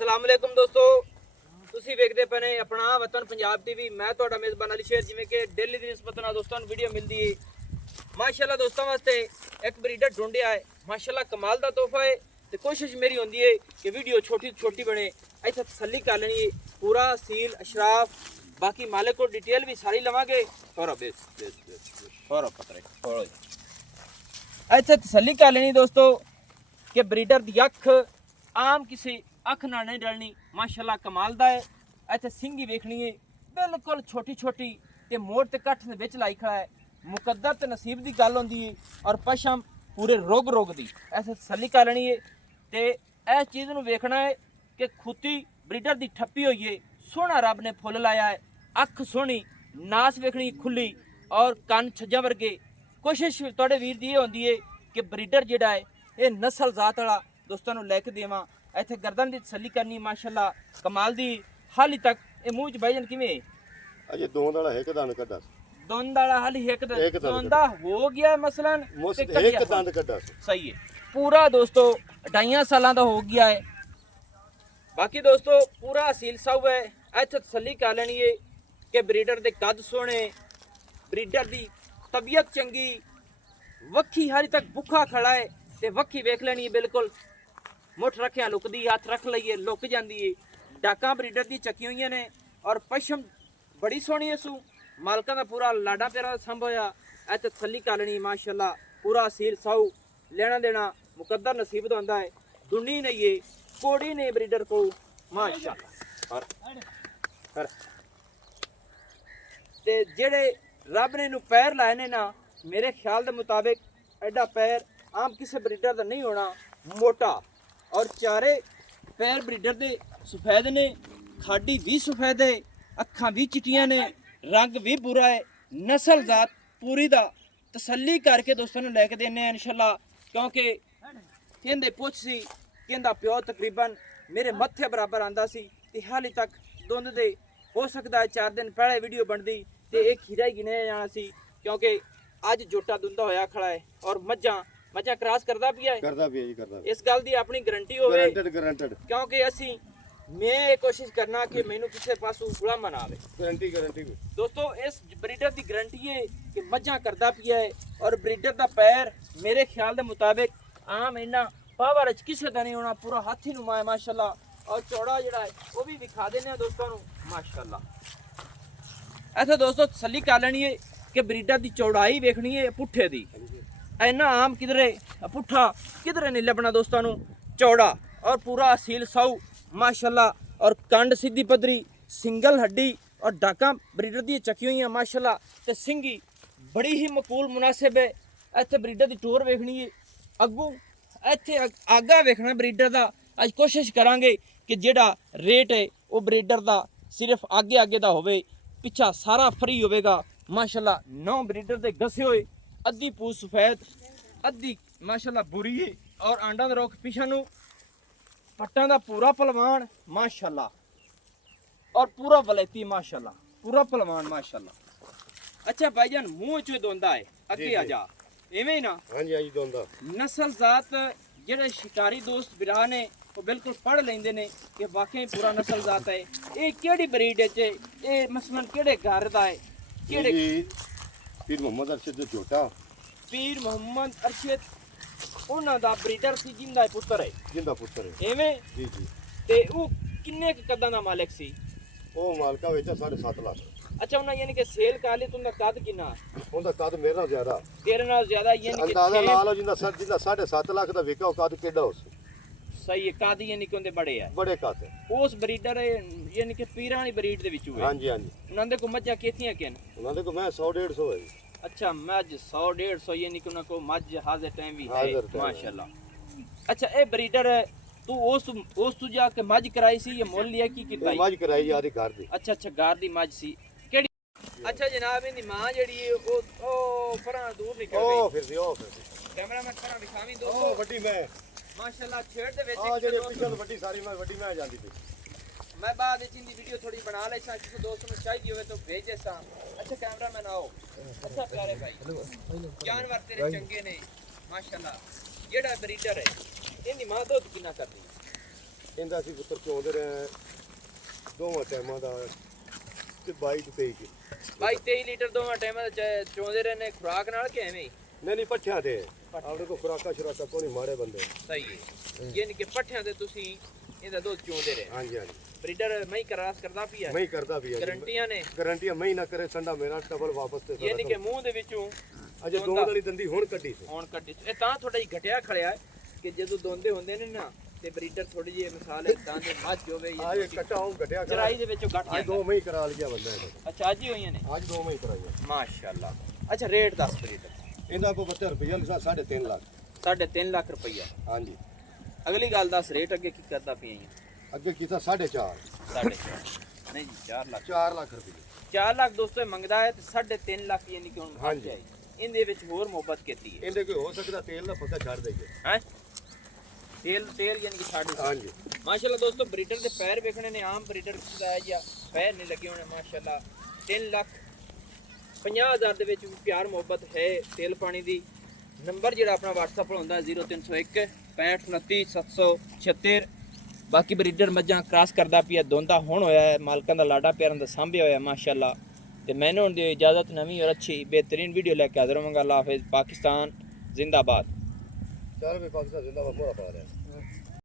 अस्सलाम वालेकुम दोस्तों, ਤੁਸੀਂ ਵੇਖਦੇ ਪਏ ਨੇ ਆਪਣਾ ਵਤਨ ਪੰਜਾਬ ਟੀਵੀ। ਮੈਂ ਤੁਹਾਡਾ ਮੇਜ਼ਬਾਨ ਅਲੀ ਸ਼ੇਰ। ਜਿਵੇਂ ਕਿ ਡੇਲੀ ਦੀ ਨਿਸਬਤ ਨਾਲ ਦੋਸਤਾਂ ਨੂੰ ਵੀਡੀਓ ਮਿਲਦੀ ਹੈ, ਮਾਸ਼ਾਅੱਲਾ ਦੋਸਤਾਂ ਵਾਸਤੇ ਇੱਕ ਬਰੀਡਰ ਢੂੰਢਿਆ ਹੈ। ਮਾਸ਼ਾਅੱਲਾ ਕਮਾਲ ਦਾ ਤੋਹਫਾ ਹੈ ਤੇ ਕੋਸ਼ਿਸ਼ ਮੇਰੀ ਹੁੰਦੀ ਹੈ ਕਿ ਵੀਡੀਓ ਛੋਟੀ ਬਣੇ। ਇੱਥੇ ਤਸੱਲੀ ਕਰ ਲੈਣੀ ਹੈ, ਪੂਰਾ ਸੀਲ ਅਸ਼ਰਾਫ ਬਾਕੀ ਮਾलिक को डिटेल भी सारी लवांगे। थोड़ा थोड़ा पतरे थोड़ा ਇੱਥੇ ਤਸੱਲੀ ਕਰ ਲੈਣੀ ਦੋਸਤੋ कि ब्रीडर ਦੀ ਅੱਖ ਆਮ ਕਿਸੇ ਅੱਖ ਨਾਲ ਨਹੀਂ ਡਲਣੀ। ਮਾਸ਼ਾਅੱਲਾ ਕਮਾਲ ਦਾ ਹੈ। ਇੱਥੇ ਸਿੰਗੀ ਵੇਖਣੀ ਹੈ, ਬਿਲਕੁਲ ਛੋਟੀ ਤੇ ਮੋੜ ਤੇ ਕੱਠ ਦੇ ਵਿੱਚ ਲਾਈ ਖੜਾ ਹੈ। ਮੁਕੱਦਰ ਤੇ ਨਸੀਬ ਦੀ ਗੱਲ ਹੁੰਦੀ ਹੈ ਔਰ ਪਸ਼ਮ ਪੂਰੇ ਰੋਗ ਦੀ। ਇੱਥੇ ਤਸੱਲੀ ਕਰ ਲੈਣੀ ਹੈ ਤੇ ਇਸ ਚੀਜ਼ ਨੂੰ ਵੇਖਣਾ ਹੈ ਕਿ ਖੁੱਤੀ ਬਰੀਡਰ ਦੀ ਠੱਪੀ ਹੋਈ ਹੈ, ਸੋਹਣਾ ਰੱਬ ਨੇ ਫੁੱਲ ਲਾਇਆ ਹੈ, ਅੱਖ ਸੋਹਣੀ, ਨਾਸ ਵੇਖਣੀ ਖੁੱਲੀ ਔਰ ਕੰਨ ਛੱਜਾਂ ਵਰਗੇ। ਕੋਸ਼ਿਸ਼ ਤੁਹਾਡੇ ਵੀਰ ਦੀ ਇਹ ਹੁੰਦੀ ਹੈ ਕਿ ਬਰੀਡਰ ਜਿਹੜਾ ਹੈ ਇਹ ਨਸਲ ਜ਼ਾਤ ਵਾਲਾ ਦੋਸਤਾਂ ਨੂੰ ਲੈ ਕੇ ਦੇਵਾਂ। ਇੱਥੇ ਗਰਦਨ ਦੀ ਤਸੱਲੀ ਕਰਨੀ ਮਾਸ਼ਾਅੱਲਾ ਕਮਾਲ ਦੀ। ਹਾਲੀ ਤੱਕ ਇਹ ਮੂੰਹ ਚ ਭਾਈਜਾਨ ਕਿਵੇਂ ਅਜੇ ਦੋਂਦ ਵਾਲਾ ਇੱਕ ਦੰਦ ਕੱਢਾ ਦੰਦ ਵਾਲਾ ਹਾਲੀ ਇੱਕ ਦੰਦ ਦਾ ਹੋ ਗਿਆ ਮਸਲਨ ਇੱਕ ਦੰਦ ਕੱਢਾ ਸਹੀ ਹੈ। ਪੂਰਾ ਦੋਸਤੋ 2.5 ਸਾਲਾਂ ਦਾ ਹੋ ਗਿਆ ਹੈ। ਬਾਕੀ ਦੋਸਤੋ ਪੂਰਾ ਅਸੀਲ ਸਾਊ ਹੈ। ਇੱਥੇ ਤਸੱਲੀ ਕਰ ਲੈਣੀ ਹੈ ਕਿ ਬਰੀਡਰ ਦੇ ਕੱਦ ਸੋਹਣੇ, ਬਰੀਡਰ ਦੀ ਤਬੀਅਤ ਚੰਗੀ, ਵੱਖੀ ਹਾਲੀ ਤੱਕ ਭੁੱਖਾ ਖੜਾ ਹੈ ਤੇ ਵੱਖੀ ਵੇਖ ਲੈਣੀ ਹੈ ਬਿਲਕੁਲ ਮੁੱਠ ਰੱਖਿਆ ਲੁਕਦੀ, ਹੱਥ ਰੱਖ ਲਈਏ ਲੁਕ ਜਾਂਦੀ ਹੈ। ਡਾਕਾਂ ਬਰੀਡਰ ਦੀ ਚੱਕੀਆਂ ਹੋਈਆਂ ਨੇ ਔਰ ਪਸ਼ਮ ਬੜੀ ਸੋਹਣੀ ਹੈ। ਸੂ ਮਾਲਕਾਂ ਦਾ ਪੂਰਾ ਲਾਡਾ ਪਿਆਰਾ ਸੰਭ ਹੋਇਆ। ਇੱਥੇ ਤਸੱਲੀ ਕਰ ਲੈਣੀ ਮਾਸ਼ਾਅੱਲਾ ਪੂਰਾ ਅਸੀਲ ਸਾਊ, ਲੈਣਾ ਦੇਣਾ ਮੁਕੱਦਰ ਨਸੀਬ ਦਾ ਹੁੰਦਾ ਹੈ। ਦੁਨੀ ਨਹੀਂ ਹੈ, ਕੋੜੀ ਨੇ ਬਰੀਡਰ को ਮਾਸ਼ਾਅੱਲਾ। ਤੇ ਜਿਹੜੇ ਰੱਬ ਨੇ ਨੂੰ ਪੈਰ ਲਾਏ ਨੇ ਨਾ, ਮੇਰੇ ਖਿਆਲ ਦੇ ਮੁਤਾबिक ਐਡਾ ਪੈਰ ਆਮ ਕਿਸੇ ਬਰੀਡਰ ਦਾ ਨਹੀਂ ਹੋਣਾ। ਮੋਟਾ ਔਰ ਚਾਰੇ ਪੈਰ ਬਰੀਡਰ ਦੇ ਸਫੈਦ ਨੇ, ਖਾਡੀ ਵੀ ਸਫੈਦ ਹੈ, ਅੱਖਾਂ ਵੀ ਚਿੱਟੀਆਂ ਨੇ, ਰੰਗ ਵੀ ਪੂਰਾ ਹੈ, ਨਸਲ ਜ਼ਾਤ ਪੂਰੀ ਦਾ। ਤਸੱਲੀ ਕਰਕੇ ਦੋਸਤਾਂ ਨੂੰ ਲੈ ਕੇ ਦੇਣੇ ਆ ਇਨਸ਼ਾਅੱਲਾ, ਕਿਉਂਕਿ ਕਹਿੰਦੇ ਪੁੱਛ ਸੀ ਕਹਿੰਦਾ ਪਿਓ ਤਕਰੀਬਨ ਮੇਰੇ ਮੱਥੇ ਬਰਾਬਰ ਆਂਦਾ ਸੀ ਤੇ ਹਾਲੇ ਤੱਕ ਦੁੰਦ ਦੇ ਹੋ ਸਕਦਾ 4 ਦਿਨ ਪਹਿਲੇ ਵੀਡੀਓ ਬਣਦੀ ਤੇ ਇਹ ਖੀਰਾ ਹੀ ਗਿਣਿਆ ਜਾਣਾ ਸੀ, ਕਿਉਂਕਿ ਅੱਜ ਜੋਟਾ ਦੁੰਦਾ ਹੋਇਆ ਖੜਾ ਹੈ ਔਰ ਮੱਝਾਂ ਕ੍ਰਾਸ ਕਰਦਾ ਪਿਆ ਹੈ ਜੀ ਕਰਦਾ। ਇਸ ਗੱਲ ਦੀ ਆਪਣੀ ਗਾਰੰਟੀ ਹੋਵੇ ਗਰੰਟਡ ਕਿਉਂਕਿ ਅਸੀਂ ਮੈਂ ਇਹ ਕੋਸ਼ਿਸ਼ ਕਰਨਾ ਕਿ ਮੈਨੂੰ ਕਿਸੇ ਪਾਸੋਂ ਗੁਲਾਮ ਨਾ ਆਵੇ। ਗਰੰਟੀ ਦੋਸਤੋ ਇਸ ਬਰੀਡਰ ਦੀ ਗਾਰੰਟੀ ਹੈ ਕਿ ਮੱਝਾਂ ਕਰਦਾ ਪਿਆ ਹੈ ਔਰ ਬਰੀਡਰ ਦਾ ਪੈਰ ਮੇਰੇ ਖਿਆਲ ਦੇ ਮੁਤਾबिक ਆਮ ਇਹਨਾਂ ਪਾਵਰ ਚ ਕਿਸੇ ਦਾ ਨਹੀਂ ਹੋਣਾ। ਪੂਰਾ ਹੱਥ ਹੀ ਨੁਮਾ ਹੈ ਮਾਸ਼ਾਅੱਲਾ ਔਰ ਚੌੜਾ ਜਿਹੜਾ ਹੈ ਉਹ ਵੀ ਵਿਖਾ ਦੇਣੇ ਆ ਦੋਸਤਾਂ ਨੂੰ ਮਾਸ਼ਾਅੱਲਾ। ਇੱਥੇ ਦੋਸਤੋ ਤਸੱਲੀ ਕਰ ਲੈਣੀ ਹੈ ਕਿ ਬਰੀਡਰ ਦੀ ਚੌੜਾਈ ਵੇਖਣੀ ਹੈ ਪੁੱਠੇ ਦੀ। ਇੰਨਾ ਆਮ ਕਿਧਰੇ ਪੁੱਠਾ ਕਿਧਰੇ ਨਹੀਂ ਲੱਭਣਾ ਦੋਸਤਾਂ ਨੂੰ, ਚੌੜਾ ਔਰ ਪੂਰਾ ਅਸੀਲ ਸਾਊ ਮਾਸ਼ਾਅੱਲਾ। ਔਰ ਕੰਡ ਸਿੱਧੀ ਪੱਧਰੀ, ਸਿੰਗਲ ਹੱਡੀ ਔਰ ਡਾਕਾਂ ਬਰੀਡਰ ਦੀ ਚੱਕੀ ਹੋਈਆਂ ਮਾਸ਼ਾਅੱਲਾ ਤੇ ਸਿੰਗੀ ਬੜੀ ਹੀ ਮਕੂਲ ਮੁਨਾਸਿਬ ਹੈ। ਇੱਥੇ ਬਰੀਡਰ ਦੀ ਟੋਰ ਵੇਖਣੀ ਹੈ, ਅੱਗੂ ਇੱਥੇ ਆਗਾ ਵੇਖਣਾ ਬਰੀਡਰ ਦਾ। ਅੱਜ ਕੋਸ਼ਿਸ਼ ਕਰਾਂਗੇ ਕਿ ਜਿਹੜਾ ਰੇਟ ਹੈ ਉਹ ਬਰੀਡਰ ਦਾ ਸਿਰਫ ਅੱਗੇ ਦਾ ਹੋਵੇ, ਪਿੱਛਾ ਸਾਰਾ ਫਰੀ ਹੋਵੇਗਾ ਮਾਸ਼ਾਅੱਲਾ। 9 ਬਰੀਡਰ ਦੇ ਗਸੇ ਹੋਏ, ਅੱਧੀ ਪੂਛ ਸਫੈਦ, ਅੱਧੀ ਮਾਸ਼ਾਅੱਲਾ ਬੁਰੀ ਹੈ ਔਰ ਆਂਡਾ ਦਾ ਰੁੱਖ ਪਿਛਾ ਨੂੰ ਪੱਟਾਂ ਦਾ ਪੂਰਾ ਪਹਿਲਵਾਨ ਮਾਸ਼ਾਅੱਲਾ ਔਰ ਪੂਰਾ ਵਲੈਤੀ ਮਾਸ਼ਾਅੱਲਾ, ਪੂਰਾ ਪਹਿਲਵਾਨ ਮਾਸ਼ਾਅੱਲਾ। ਅੱਛਾ ਭਾਈਜਾਨ ਮੂੰਹ ਚੋਂ ਦੋਂਦਾ ਹੈ, ਅੱਗੇ ਆ ਜਾ ਐਵੇਂ ਹੀ ਨਾ। ਹਾਂਜੀ ਦੋਂਦਾ ਨਸਲ ਜ਼ਾਤ ਜਿਹੜੇ ਸ਼ਿਕਾਰੀ ਦੋਸਤ ਬਿਰਾ ਨੇ ਉਹ ਬਿਲਕੁਲ ਪੜ੍ਹ ਲੈਂਦੇ ਨੇ ਕਿ ਵਾਕਈ ਪੂਰਾ ਨਸਲ ਜ਼ਾਤ ਹੈ। ਇਹ ਕਿਹੜੀ ਬਰੀਡ ਚ ਇਹ ਮਸਲਨ ਕਿਹੜੇ ਘਰ ਦਾ ਹੈ? ਕਿਹੜੇ ਪੀਰ ਮੁਹੰਮਦ ਅਰਸ਼ਦ ਦਾ ਛੋਟਾ ਪੀਰ ਮੁਹੰਮਦ ਅਰਸ਼ਦ ਉਹਨਾਂ ਦਾ ਬਰੀਡਰ ਸੀ ਜਿੰਦਾ ਪੁੱਤਰ ਹੈ ਐਵੇਂ ਜੀ। ਤੇ ਉਹ ਕਿੰਨੇ ਕਦਾਂ ਦਾ ਮਾਲਕ ਸੀ? ਉਹ ਮਾਲਕਾ ਵਿੱਚ 7.5 ਲੱਖ। ਅੱਛਾ ਉਹਨਾਂ ਯਾਨੀ ਕਿ ਸੇਲ ਕਰ ਲਈ ਤੁੰਦਾ ਕੱਦ ਕਿੰਨਾ? ਉਹਦਾ ਕੱਦ ਮੇਰੇ ਨਾਲ ਜ਼ਿਆਦਾ, ਤੇਰੇ ਨਾਲ ਜ਼ਿਆਦਾ ਯਾਨੀ ਕਿ ਅੰਦਾਜ਼ਾ ਲਾ ਲਓ ਜਿੰਦਾ 7.5 ਲੱਖ ਦਾ ਵਿਕਾ ਉਹ ਕੱਦ ਕਿੱਡਾ ਉਸ। ਸਹੀ ਹੈ, ਕੱਦ ਯਾਨੀ ਕਿ ਉਹਦੇ ਬੜੇ ਆ, ਬੜੇ ਕੱਦ ਉਸ ਬਰੀਡਰ ਯਾਨੀ ਕਿ ਪੀਰਾਂ ਵਾਲੀ ਬਰੀਡ ਦੇ ਵਿੱਚੋਂ ਹੈ। ਹਾਂਜੀ ਉਹਨਾਂ ਦੇ ਕੋ ਮੱਝਾਂ ਕਿਤਨੀਆਂ ਕਿਨ? ਉਹਨਾਂ ਦੇ ਕੋ ਮੈਂ 100-150 ਹੈ। अच्छा मझ 100-150 यानी कि उनको मझ हाजिर टाइम भी है माशाल्लाह। अच्छा ए ब्रीडर तू उस तू जाके मझ कराई सी या मोल लिया की किता? मझ कराई यार घर दी। अच्छा घर दी मझ सी केड़ी? अच्छा जनाब इनदी मां जेड़ी है ओ परा दूर निकल गई। ओ फिर कैमरामैन परा दिखावी दोस्तों। ओ वड्डी मैं माशाल्लाह छेड़ दे विच आ जेडी पिछल वड्डी सारी मैं वड्डी मैं जांदी थी। मैं बाद विच इंदी वीडियो थोड़ी बना ले सा, किसी दोस्त ਨੂੰ चाहिए होवे तो भेज दे सा। अच्छा कैमरामैन आओ। अच्छा प्यारे भाई जानवर तेरे चंगे ने माशाल्लाह। जेड़ा ब्रीडर है इनदी मां दुध कितना करदी? ਇਹਦਾ ਅਸੀਂ ਪੁੱਤਰ ਚੋਂਦੇ ਰਹੇ ਦੋਵਾਂ ਟਾਈਮਾਂ ਦਾ ਤੇ 22 ਤੇ 23 ਬਾਈ 23 ਲੀਟਰ ਦੋਵਾਂ ਟਾਈਮਾਂ ਦਾ ਚੋਂਦੇ ਰਹੇ ਨੇ ਖੁਰਾਕ ਨਾਲ ਕਿ ਐਵੇਂ ਹੀ? ਨਹੀਂ ਪੱਠਿਆਂ ਤੇ ਆਪਣੇ ਕੋ ਖੁਰਾਕਾ ਸ਼ਰਾਕਾ ਕੋਈ ਨਹੀਂ ਮਾੜੇ ਬੰਦੇ ਸਹੀ ਹੈ ਯਾਨੀ ਕਿ ਪੱਠਿਆਂ ਤੇ ਤੁਸੀਂ ਇਹਦਾ ਦੁੱਧ ਚੋਂਦੇ ਰਹੇ। ਹਾਂਜੀ ਹਾਂਜੀ ਬਰੀਡਰ ਮੈਂ ਕਰਾਸ ਕਰਦਾ ਪਿਆ ਮੈਂ ਕਰਦਾ ਵੀ ਗਰੰਟੀਆਂ ਨੇ ਗਰੰਟੀਆਂ ਮੈਂ ਨਾ ਕਰੇ ਸੰਡਾ ਮੇਰਾ ਟਬਲ ਵਾਪਸ ਤੇ ਯਾਨੀ ਕਿ ਮੂੰਹ ਦੇ ਵਿੱਚੋਂ ਅਜੇ ਦੋਂਦ ਵਾਲੀ ਦੰਦੀ ਹੁਣ ਕੱਢੀ ਸੀ ਹੁਣ ਕੱਢੀ ਇਹ ਤਾਂ ਥੋੜਾ ਜਿਹਾ ਘਟਿਆ ਖੜਿਆ ਹੈ ਕਿ ਜਦੋਂ ਦੋਂਦੇ ਹੁੰਦੇ ਨੇ ਨਾ ਤੇ ਬਰੀਡਰ ਥੋੜੀ ਜਿਹੀ ਮਿਸਾਲ ਹੈ ਤਾਂ ਦੇ ਮੱਝ ਹੋਵੇ ਆ ਇਹ ਕੱਟਾ ਹੁਣ ਘਟਿਆ ਚਰਾਈ ਦੇ ਵਿੱਚੋਂ ਘਟ ਅੱਜ ਜਾਂਦਾ। 2 ਮਹੀਨੇ ਕਰਾ ਲਿਆ ਬੰਦਾ ਇਹਨੇ ਅੱਛਾ ਅੱਜ ਹੀ ਹੋਈਆਂ ਨੇ ਅੱਜ 2 ਮਹੀਨੇ ਕਰਾਈਆਂ ਮਾਸ਼ਾਅੱਲਾ। ਅੱਛਾ ਰੇਟ ਦੱਸ ਬਰੀਡਰ ਇਹਦਾ ਕੋ 72 ਰੁਪਏ ਲਿਖਾ 3.5 ਲੱਖ 3.5 ਲੱਖ ਰੁਪਈਆ। ਹਾਂਜੀ ਅਗਲੀ ਗੱਲ ਦੱਸ ਰੇਟ ਅੱਗੇ ਕੀ ਕਰਦਾ ਪਈਆਂ ਅੱਗੇ ਕੀਤਾ 4.5 4.5 ਨਹੀਂ ਜੀ 4 ਲੱਖ 4 ਲੱਖ ਰੁਪਏ 4 ਲੱਖ ਦੋਸਤੋ ਇਹ ਮੰਗਦਾ ਹੈ ਤੇ 3.5 ਲੱਖ ਯਾਨੀ ਕਿ ਹੁਣ ਹਾਂਜੀ। ਆਈ ਇਹਦੇ ਵਿੱਚ ਹੋਰ ਮੁਹੱਬਤ ਕੀਤੀ ਹੈ ਇਹਦੇ ਕੋਈ ਹੋ ਸਕਦਾ ਤੇਲ ਦਾ ਪੱਕਾ ਛੱਡ ਦੇਈਏ ਹੈ ਤੇਲ ਯਾਨੀ ਕਿ ਛੱਡ ਹਾਂਜੀ ਮਾਸ਼ਾਅੱਲਾ ਦੋਸਤੋ ਬਰੀਡਰ ਦੇ ਪੈਰ ਵੇਖਣੇ ਨੇ ਆਮ ਬਰੀਡਰ ਦਾ ਹੈ ਜਾਂ ਪੈਰ ਨਹੀਂ ਲੱਗੇ ਹੋਣੇ ਮਾਸ਼ਾਅੱਲਾ 3 ਲੱਖ 50,000 ਦੇ ਵਿੱਚ ਵੀ ਪਿਆਰ ਮੁਹੱਬਤ ਹੈ ਤੇਲ ਪਾਣੀ ਦੀ। ਨੰਬਰ ਜਿਹੜਾ ਆਪਣਾ WhatsApp ਹੁੰਦਾ 0301 6529 776। ਬਾਕੀ ਬਰੀਡਰ ਮੱਝਾਂ ਕ੍ਰਾਸ ਕਰਦਾ ਪਿਆ ਦੋਂਦਾ ਹੁਣ ਹੋਇਆ ਹੈ ਮਾਲਕਾਂ ਦਾ ਲਾਡਾ ਪਿਆਰਾਂ ਦਾ ਸਾਂਭਿਆ ਹੋਇਆ ਮਾਸ਼ਾਅੱਲਾ। ਤੇ ਮੈਨੂੰ ਹੁਣ ਦੀ ਇਜਾਜ਼ਤ ਨਵੀਂ ਔਰ ਅੱਛੀ बेहतरीन वीडियो लेके हाजिर होऊंगा। अल्लाह हाफिज़। पाकिस्तान जिंदाबाद। ਚੱਲ ਵੀ ਪਾਕਿਸਤਾਨ ਜ਼ਿੰਦਾਬਾਦ ਮੋਹਰਾ ਪਾ ਰਿਹਾ